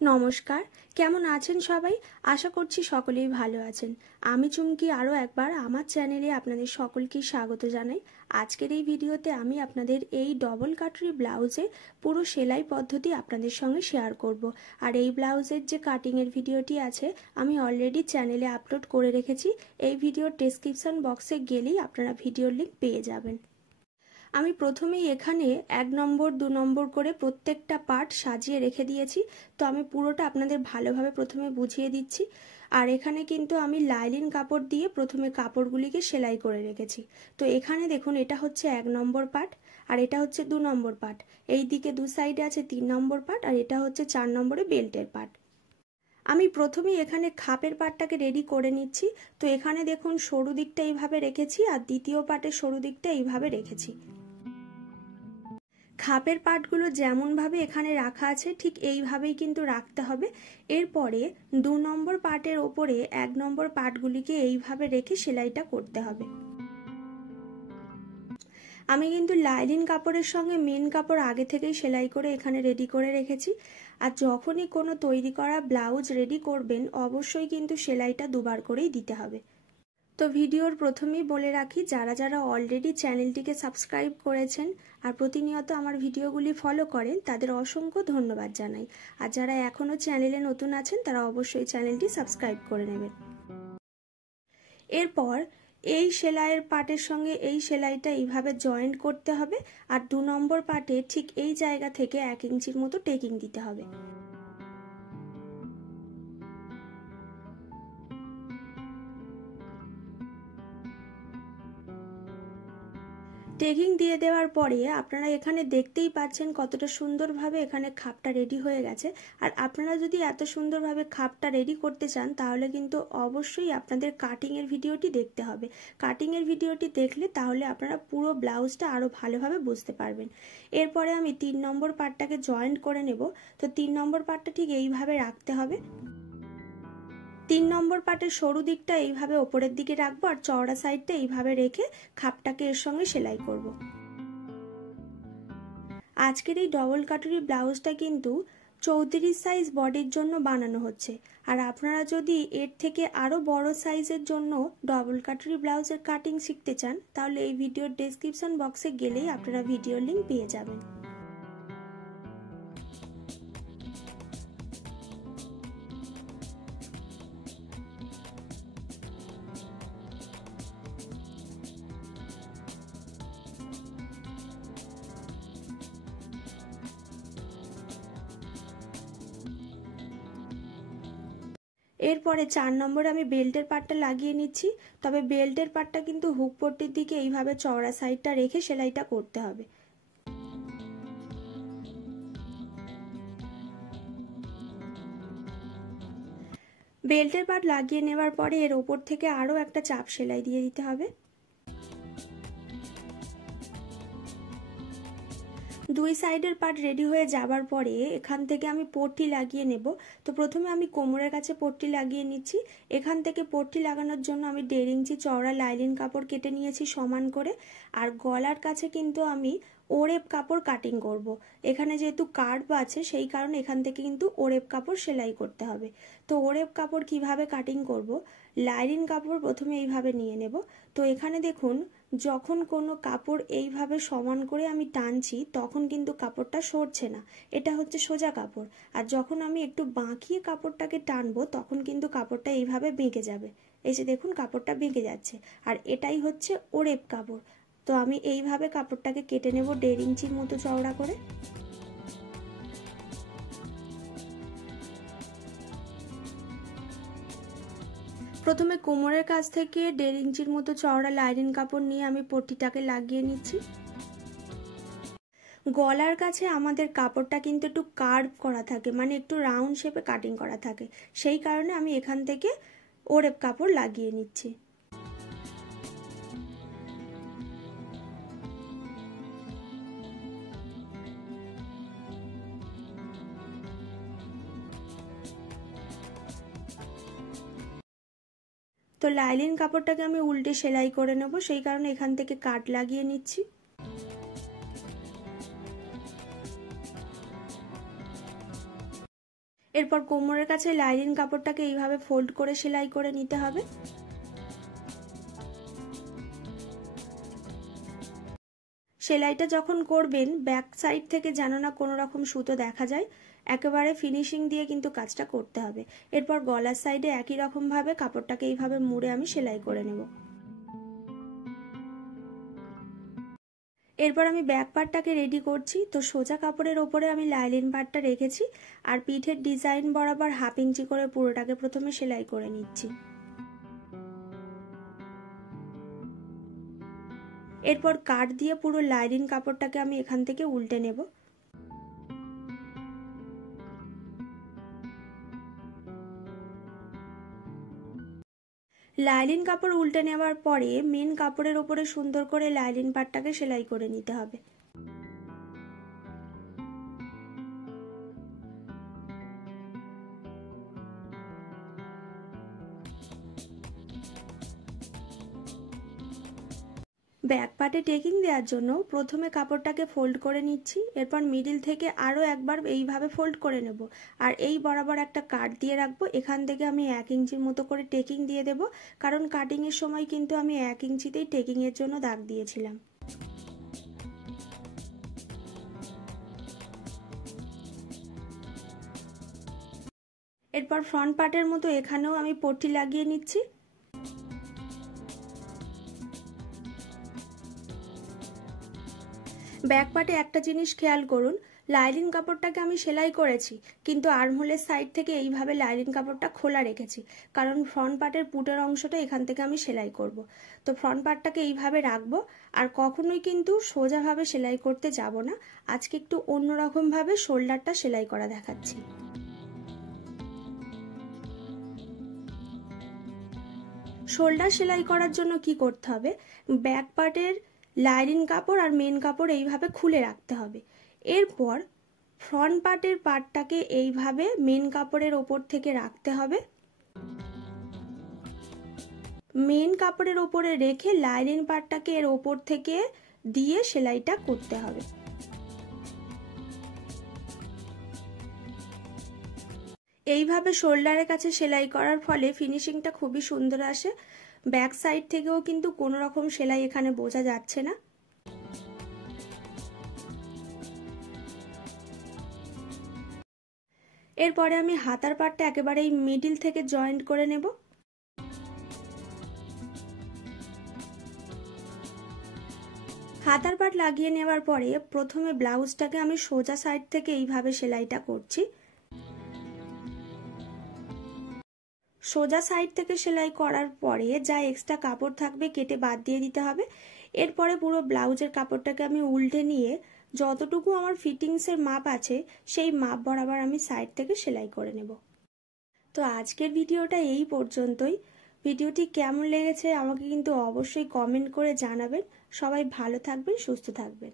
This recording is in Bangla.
নমস্কার, কেমন আছেন সবাই? আশা করছি সকলেই ভালো আছেন। আমি চুমকি আরও একবার আমার চ্যানেলে আপনাদের সকলকে স্বাগত জানাই। আজকের এই ভিডিওতে আমি আপনাদের এই ডবল কাটরি ব্লাউজে পুরো সেলাই পদ্ধতি আপনাদের সঙ্গে শেয়ার করব। আর এই ব্লাউজের যে কাটিংয়ের ভিডিওটি আছে আমি অলরেডি চ্যানেলে আপলোড করে রেখেছি। এই ভিডিওর ডেসক্রিপশন বক্সে গেলেই আপনারা ভিডিওর লিঙ্ক পেয়ে যাবেন। আমি প্রথমেই এখানে 1 নম্বর 2 নম্বর করে প্রত্যেকটা পার্ট সাজিয়ে রেখে দিয়েছি। তো আমি পুরোটা আপনাদের ভালোভাবে প্রথমে বুঝিয়ে দিচ্ছি। আর এখানে কিন্তু আমি লাইলিন কাপড় দিয়ে প্রথমে কাপড়গুলিকে সেলাই করে রেখেছি। তো এখানে দেখুন, এটা হচ্ছে 1 নম্বর পার্ট আর এটা হচ্ছে 2 নম্বর পার্ট। এই দিকে দু সাইডে আছে 3 নম্বর পার্ট আর এটা হচ্ছে 4 নম্বরে বেল্টের পার্ট। আমি প্রথমেই এখানে খাপের পার্টটাকে রেডি করে নিচ্ছি। তো এখানে দেখুন সরু দিকটা এইভাবে রেখেছি আর দ্বিতীয় পার্টের সরু দিকটা এইভাবে রেখেছি। খাপের পার্টগুলো যেমনভাবে এখানে রাখা আছে ঠিক এইভাবেই কিন্তু রাখতে হবে। এরপরে 2 নম্বর পার্টের ওপরে 1 নম্বর পার্টগুলিকে এইভাবে রেখে সেলাইটা করতে হবে। আমি কিন্তু লাইলিন কাপড়ের সঙ্গে মেন কাপড় আগে থেকেই সেলাই করে এখানে রেডি করে রেখেছি। আর যখনই কোনো তৈরি করা ব্লাউজ রেডি করবেন অবশ্যই কিন্তু সেলাইটা দুবার করেই দিতে হবে। তো ভিডিওর প্রথমেই বলে রাখি, যারা যারা অলরেডি চ্যানেলটিকে সাবস্ক্রাইব করেছেন আর প্রতিনিয়ত আমার ভিডিওগুলি ফলো করেন তাদের অসংখ্য ধন্যবাদ জানাই। আর যারা এখনও চ্যানেলে নতুন আছেন তারা অবশ্যই চ্যানেলটি সাবস্ক্রাইব করে নেবেন। এরপর এই সেলাইয়ের পার্টের সঙ্গে এই সেলাইটা এইভাবে জয়েন্ট করতে হবে আর 2 নম্বর পার্টে ঠিক এই জায়গা থেকে 1 ইঞ্চির মতো টেকিং দিতে হবে। টেকিং দিয়ে দেওয়ার পরে আপনারা এখানে দেখতেই পাচ্ছেন কতটা সুন্দরভাবে এখানে খাপটা রেডি হয়ে গেছে। আর আপনারা যদি এত সুন্দরভাবে খাপটা রেডি করতে চান তাহলে কিন্তু অবশ্যই আপনাদের কাটিংয়ের ভিডিওটি দেখতে হবে। কাটিংয়ের ভিডিওটি দেখলে তাহলে আপনারা পুরো ব্লাউজটা আরও ভালোভাবে বুঝতে পারবেন। এরপরে আমি 3 নম্বর পার্টটাকে জয়েন্ট করে নেব। তো 3 নম্বর পার্টটা ঠিক এইভাবে রাখতে হবে। 3 নম্বর পার্টের সরু দিকটা এইভাবে ওপরের দিকে রাখবো আর চওড়া সাইডটা এইভাবে রেখে খাপটাকে এর সঙ্গে সেলাই করব। আজকের এই ডবল কাটরি ব্লাউজটা কিন্তু 34 সাইজ বডির জন্য বানানো হচ্ছে। আর আপনারা যদি এর থেকে আরও বড় সাইজের জন্য ডবল কাটরি ব্লাউজের কাটিং শিখতে চান তাহলে এই ভিডিওর ডেসক্রিপশন বক্সে গেলেই আপনারা ভিডিওর লিঙ্ক পেয়ে যাবেন। এরপরে 4 নম্বরে আমি বেল্টের পার্টটা লাগিয়ে নিচ্ছি। তবে বেল্টের পার্টটা কিন্তু হুক পট্টির দিকে এইভাবে চওড়া সাইডটা রেখে সেলাইটা করতে হবে। বেল্টের পার্ট লাগিয়ে নেওয়ার পরে এর ওপর থেকে আরও একটা চাপ সেলাই দিয়ে দিতে হবে। 2 সাইডের পার্ট রেডি হয়ে যাবার পরে এখান থেকে আমি পট্টি লাগিয়ে নেব। তো প্রথমে আমি কোমরের কাছে পট্টি লাগিয়ে নিচ্ছি। এখান থেকে পট্টি লাগানোর জন্য আমি 1.5 ইঞ্চি চওড়া লাইলিন কাপড় কেটে নিয়েছি সমান করে। আর গলার কাছে কিন্তু আমি ওরেপ কাপড় কাটিং করব। এখানে যেহেতু কার্ভ আছে সেই কারণে এখান থেকে কিন্তু ওরেপ কাপড় সেলাই করতে হবে। তো ওরেপ কাপড় কিভাবে কাটিং করব, লাইলিন কাপড় প্রথমে এইভাবে নিয়ে নেব। তো এখানে দেখুন, যখন কোনো কাপড় এইভাবে সমান করে আমি টানছি তখন কিন্তু কাপড়টা সরছে না, এটা হচ্ছে সোজা কাপড়। আর যখন আমি একটু বাঁকিয়ে কাপড়টাকে টানবো তখন কিন্তু কাপড়টা এইভাবে বেঁকে যাবে। এই যে দেখুন কাপড়টা বেঁকে যাচ্ছে, আর এটাই হচ্ছে ওরেপ কাপড়। তো আমি এইভাবে কাপড়টাকে কেটে নেব 1.5 ইঞ্চির মতো চওড়া করে। প্রথমে কোমরের কাছ থেকে 1.5 ইঞ্চির মতো চওড়া লাইলিন কাপড় নিয়ে আমি পট্টিটাকে লাগিয়ে নিচ্ছি। গলার কাছে আমাদের কাপড়টা কিন্তু একটু কার্ভ করা থাকে, মানে একটু রাউন্ড শেপে কাটিং করা থাকে, সেই কারণে আমি এখান থেকে ওরেপ কাপড় লাগিয়ে নিচ্ছি। তো লাইলিন কাপড়টাকে আমি উল্টে সেলাই করে নেব, সেই কারণে এখান থেকে কাট লাগিয়ে নিচ্ছি। এরপর কোমরের কাছে লাইনিং কাপড়টাকে এইভাবে ফোল্ড করে সেলাই করে নিতে হবে। সেলাইটা যখন করবেন ব্যাক সাইড থেকে যেন না কোনো রকম সুতো দেখা যায়, একেবারে ফিনিশিং দিয়ে কিন্তু কাজটা করতে হবে। এরপর গলার সাইডে একই রকম ভাবে কাপড়টাকে এইভাবে মুড়ে আমি সেলাই করে নেব। এরপর আমি ব্যাক পার্টটাকে রেডি করছি। তো সোজা কাপড়ের ওপরে আমি লাইনিং পার্টটা রেখেছি আর পিঠের ডিজাইন বরাবর 1/2 ইঞ্চি করে পুরোটাকে প্রথমে সেলাই করে নিচ্ছি। এরপর কাট দিয়ে পুরো লাইনিং কাপড়টাকে আমি এখান থেকে উল্টে নেব। লাইনিং কাপড় উল্টে নেওয়ার পরে মেন কাপড়ের ওপরে সুন্দর করে লাইনিং পার্টটাকে সেলাই করে নিতে হবে। ব্যাক পার্টে টেকিং দেওয়ার জন্য প্রথমে কাপড়টাকে ফোল্ড করে নিচ্ছি, এরপর মিডিল থেকে আরও একবার এইভাবে ফোল্ড করে নেব আর এই বরাবর একটা কাট দিয়ে রাখবো। এখান থেকে আমি 1 ইঞ্চির মতো করে টেকিং দিয়ে দেব, কারণ কাটিংয়ের সময় কিন্তু আমি 1 ইঞ্চিতেই টেকিংয়ের জন্য দাগ দিয়েছিলাম। এরপর ফ্রন্ট পার্টের মতো এখানেও আমি পট্টি লাগিয়ে নিচ্ছি। ব্যাক পার্টে একটা জিনিস খেয়াল করুন, লাইনিং কাপড়টাকে আমি সেলাই করেছি কিন্তু আর্মহোলের সাইড থেকে এইভাবে লাইনিং কাপড়টা খোলা রেখেছি, কারণ ফ্রন্ট পার্টের পুটের অংশটা এখান থেকে আমি সেলাই করব। তো ফ্রন্ট পার্টটাকে এইভাবে রাখবো আর কখনোই কিন্তু সোজাভাবে সেলাই করতে যাব না। আজকে একটু অন্যরকম ভাবে শোল্ডারটা সেলাই করা দেখাচ্ছি। শোল্ডার সেলাই করার জন্য কি করতে হবে, ব্যাক পার্টের লাইনিং কাপড় আর মেন কাপড় এইভাবে খুলে রাখতে হবে। এরপর ফ্রন্ট পার্টের পার্টটাকে এইভাবে মেন কাপড়ের ওপর থেকে রাখতে হবে। মেন কাপড়ের ওপরে রেখে লাইনিং পার্টটাকে এর ওপর থেকে দিয়ে সেলাইটা করতে হবে। এইভাবে শোল্ডারের কাছে সেলাই করার ফলে ফিনিশিংটা খুবই সুন্দর আসে। ব্যাক সাইড থেকেও কিন্তু কোনো রকম সেলাই এখানে বোঝা যাচ্ছে না। এরপরে আমি হাতার পার্টটা একেবারে এই মিডিল থেকে জয়েন্ট করে নেব। হাতার পার্ট লাগিয়ে নেওয়ার পরে প্রথমে ব্লাউজটাকে আমি সোজা সাইড থেকে এইভাবে সেলাইটা করছি। সোজা সাইড থেকে সেলাই করার পরে যা এক্সট্রা কাপড় থাকবে কেটে বাদ দিয়ে দিতে হবে। এরপরে পুরো ব্লাউজের কাপড়টাকে আমি উল্টে নিয়ে যতটুকু আমার ফিটিংসের মাপ আছে সেই মাপ বরাবর আমি সাইড থেকে সেলাই করে নেব। তো আজকের ভিডিওটা এই পর্যন্তই। ভিডিওটি কেমন লেগেছে আমাকে কিন্তু অবশ্যই কমেন্ট করে জানাবেন। সবাই ভালো থাকবেন, সুস্থ থাকবেন।